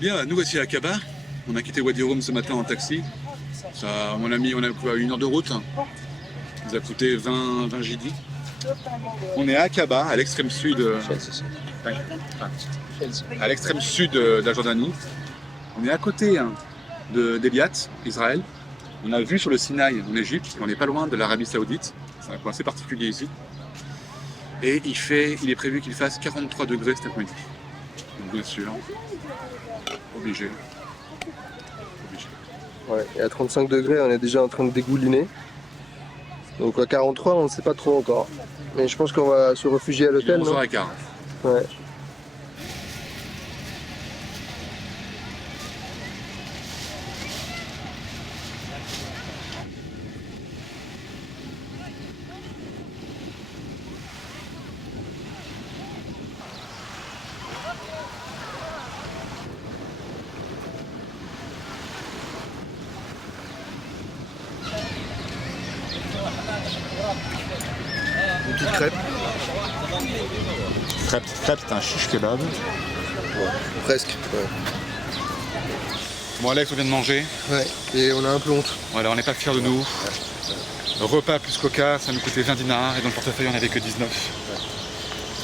Bien, nous voici à Aqaba. On a quitté Wadi Rum ce matin en taxi. Ça, on a quoi, 1 heure de route. Ça nous a coûté 20 GD. On est à Aqaba, à l'extrême sud, à l'extrême sud de la Jordanie. On est à côté d'Eliat, Israël. On a vu sur le Sinaï en Égypte, on n'est pas loin de l'Arabie Saoudite. C'est un point assez particulier ici. Et il est prévu qu'il fasse 43 degrés cet après-midi. Donc bien sûr, obligé. Ouais, et à 35 degrés, on est déjà en train de dégouliner. Donc à 43, on ne sait pas trop encore. Mais je pense qu'on va se réfugier à l'hôtel, non? 11h15. Ouais. Une petite crêpe. Petite crêpe, c'est un shish kebab. Ouais, presque. Ouais. Bon Alex, on vient de manger. Ouais, et on a un peu honte. Voilà, on n'est pas fiers de nous. Repas plus coca, ça nous coûtait 20 dinars et dans le portefeuille on n'avait que 19.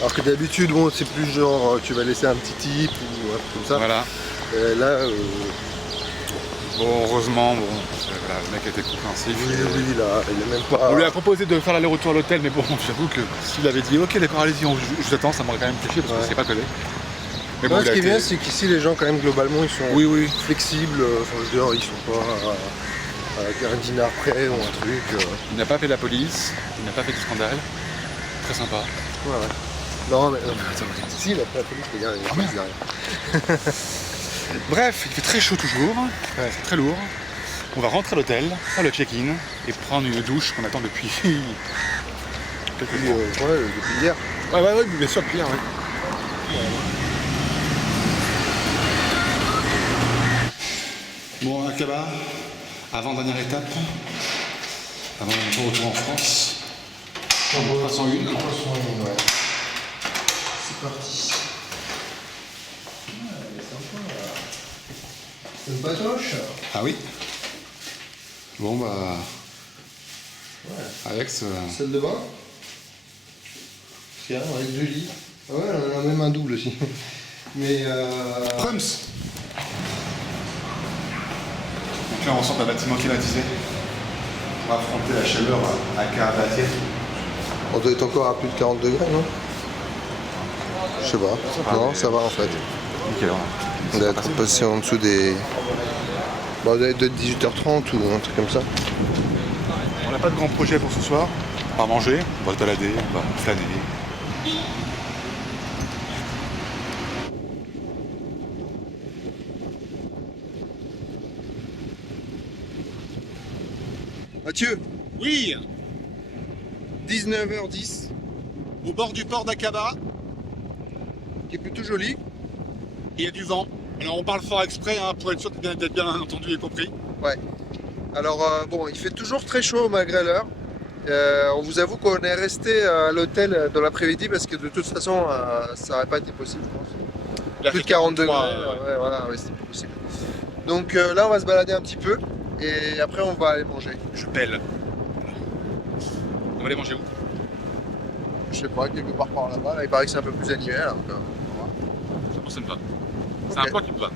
Alors que d'habitude, bon, c'est plus genre tu vas laisser un petit tip ou un truc comme ça. Voilà. Là, bon, heureusement, voilà, le mec était compréhensif. oui, là, il est même pas. On lui a proposé de faire l'aller-retour à l'hôtel, mais bon, j'avoue que s'il avait dit ok, d'accord, allez-y, je vous attends, ça m'aurait quand même fait chier parce que je sais pas coller. Mais Non, bon, ce qui est bien, c'est qu'ici, les gens, quand même, globalement, ils sont flexibles. Enfin, je veux dire, ils sont pas à un dinar près ou un truc. Il n'a pas fait la police, il n'a pas fait du scandale. Très sympa. Ouais. Non, mais si, il a fait la police, les gars, il disait rien. Bref, il fait très chaud toujours, c'est très lourd. On va rentrer à l'hôtel, faire le check-in et prendre une douche qu'on attend depuis quelques jours. Depuis hier. Ouais, bien sûr, depuis hier, ouais. Bon, Aqaba, avant-dernière étape, avant notre retour en France. On passe en une. Ouais. C'est parti. Elle est sympa. C'est une patoche. Ah oui. Bon bah. Ouais. Alex. Celle de bain. Tiens, avec 2 lits. Ah ouais, on en a même un double aussi. Mais Prums. Donc là on sort d'un bâtiment climatisé. On va affronter la chaleur à Carabatier. on doit être encore à plus de 40 degrés, non? Je sais pas. Non, ça va en fait. Nickel. On doit être passé en dessous des. Bon, on doit être de 18h30 ou un truc comme ça. On n'a pas de grand projet pour ce soir. On va manger, on va se balader, on va flâner. Mathieu, Oui, 19h10, au bord du port d'Aqaba, qui est plutôt joli. il y a du vent. Alors on parle fort exprès pour être sûr d'être bien entendu et compris. Ouais. Alors bon, il fait toujours très chaud malgré l'heure. On vous avoue qu'on est resté à l'hôtel dans l'après-midi parce que de toute façon, ça n'aurait pas été possible, je pense. Plus de 40 degrés, ouais, voilà, ouais, c'est pas possible. Donc là, on va se balader un petit peu et après, on va aller manger. Je pèle. On va aller manger où? Je sais pas, quelque part par là-bas. Là, il paraît que c'est un peu plus animé. Alors, on va voir. Ça fonctionne pas. C'est Ok. un point qui me va.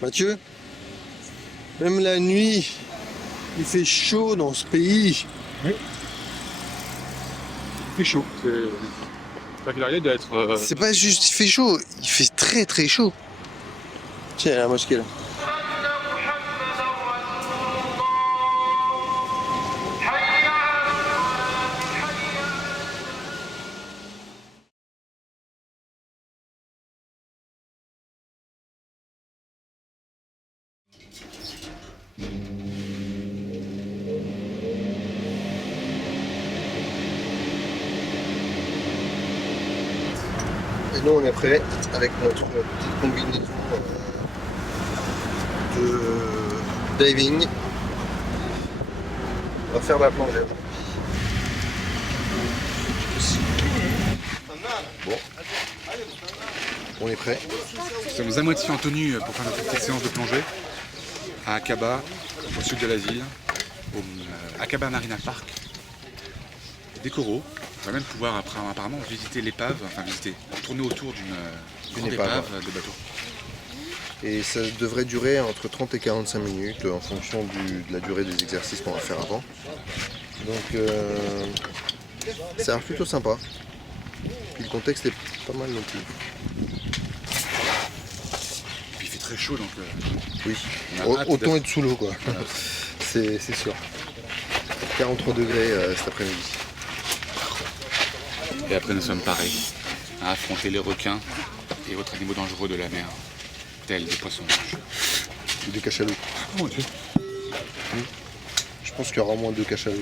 Mathieu, même la nuit, Il fait chaud dans ce pays. Il fait chaud. C'est qu'il arrive d'être. C'est pas juste il fait chaud, il fait très très chaud. Tiens, la mosquée là. Et nous on est prêts avec notre petite combinaison de diving. On va faire la plongée. Bon, on est prêts. Nous sommes à moitié en tenue pour faire notre petite séance de plongée à Aqaba, au sud de la ville, au Aqaba Marina Park. Des coraux. On va même pouvoir apparemment visiter l'épave, tourner autour d'une grande épave de bateau. Et ça devrait durer entre 30 et 45 minutes en fonction de la durée des exercices qu'on va faire avant. Donc ça a l'air plutôt sympa. Puis le contexte est pas mal non plus. Puis il fait très chaud donc. Oui, on a hâte autant d'être- être sous l'eau quoi. Voilà. C'est sûr. 43 degrés cet après-midi. Et après nous sommes parés à affronter les requins et autres animaux dangereux de la mer, tels des poissons rouges. Ou des cachalots. Oh mon Dieu. Je pense qu'il y aura au moins 2 cachalots.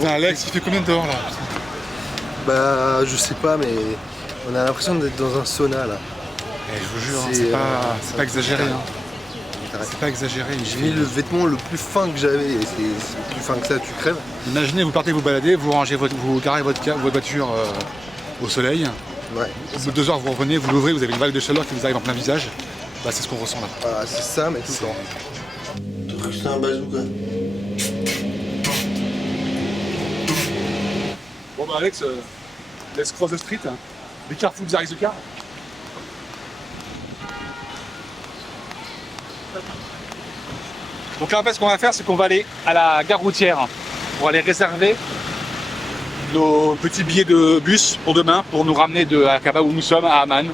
Putain, Alex, il fait combien de dehors là? Bah, je sais pas, mais on a l'impression d'être dans un sauna là. Je vous jure, c'est pas exagéré. Hein. C'est pas exagéré. J'ai mis le vêtement le plus fin que j'avais et c'est plus fin que ça, tu crèves. Imaginez, vous partez vous balader, vous garez votre voiture au soleil. Ouais. Au bout de 2 heures, vous revenez, vous l'ouvrez, vous avez une vague de chaleur qui vous arrive en plein visage. Bah, c'est ce qu'on ressent là. Voilà, c'est ça, mais tout le temps. C'est un bazooka. Bon bah Alex, let's cross the street. Be careful, there is a car. Donc là en fait ce qu'on va faire c'est qu'on va aller à la gare routière pour aller réserver nos petits billets de bus pour demain pour nous ramener de Aqaba où nous sommes à Amman.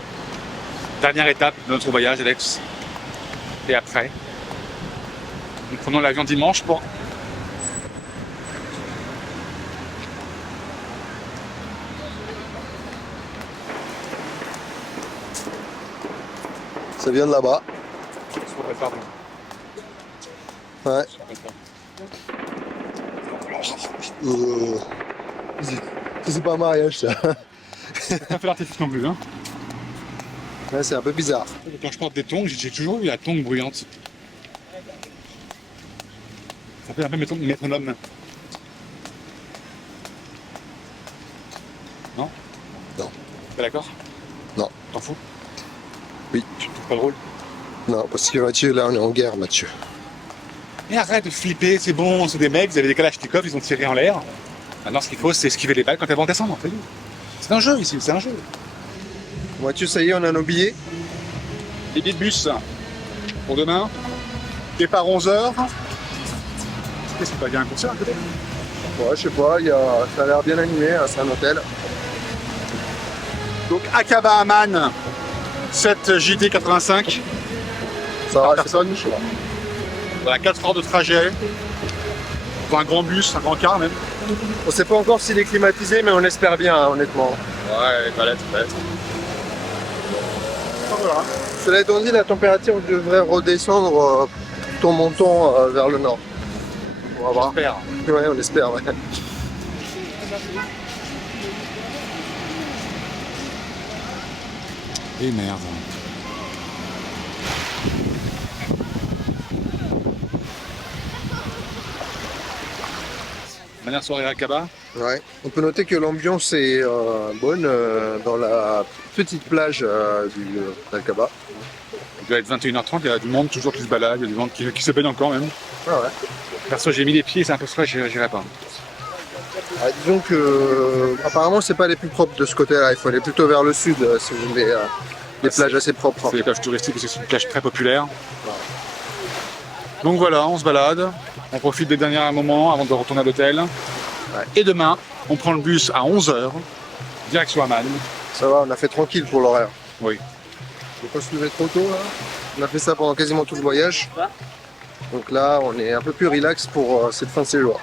Dernière étape de notre voyage Alex. Et après, nous prenons l'avion dimanche pour... Ça vient de là-bas. Ouais. C'est pas un mariage ça. Ça n'a pas fait l'artifice non plus hein. Ouais, c'est un peu bizarre. Quand je porte des tongs, j'ai toujours eu la tongue bruyante. Ça fait un peu métronome. Non? Non. T'es d'accord? Non. T'en fous? Oui. Tu trouves pas drôle? Non, parce que Mathieu, là on est en guerre Mathieu. Mais arrête de flipper, c'est bon, c'est des mecs, vous avez des Kalachnikov, ils ont tiré en l'air. Maintenant ce qu'il faut c'est esquiver les balles quand elles vont descendre, fais-le. C'est un jeu ici, c'est un jeu. Mathieu, ça y est, on a nos billets. Les billets de bus pour demain. Départ 11h. Qu'est-ce qu'il y a un concert à côté? Ouais, je sais pas, ça a l'air bien animé, hein, c'est un hôtel. Donc Aqaba Amman, 7 JT 85. Ça va, Personne, je sais pas. Voilà, 4 heures de trajet. Pour un grand bus, un grand car même. On sait pas encore s'il est climatisé, mais on espère bien, hein, honnêtement. Ouais, peut-être. Voilà. Cela étant dit, la température devrait redescendre tout en montant vers le nord. On va voir. J'espère. Ouais, on espère, ouais. Et merde. Dernière soirée à Aqaba. Ouais. On peut noter que l'ambiance est bonne dans la petite plage d'Aqaba. Il doit être 21h30, il y a du monde toujours qui se balade, il y a du monde qui se baigne encore même. Ah ouais. Perso j'ai mis les pieds, c'est un peu frais, j'irai pas. Ah, disons que apparemment c'est pas les plus propres de ce côté-là, il faut aller plutôt vers le sud si vous voulez des plages assez propres. C'est des plages touristiques parce que c'est une plage très populaire. Donc voilà, on se balade, on profite des derniers moments avant de retourner à l'hôtel. Ouais. Et demain, on prend le bus à 11h, direction Amman. Ça va, on a fait tranquille pour l'horaire. Oui. Faut pas se lever trop tôt là. On a fait ça pendant quasiment tout le voyage. Donc là, on est un peu plus relax pour cette fin de séjour.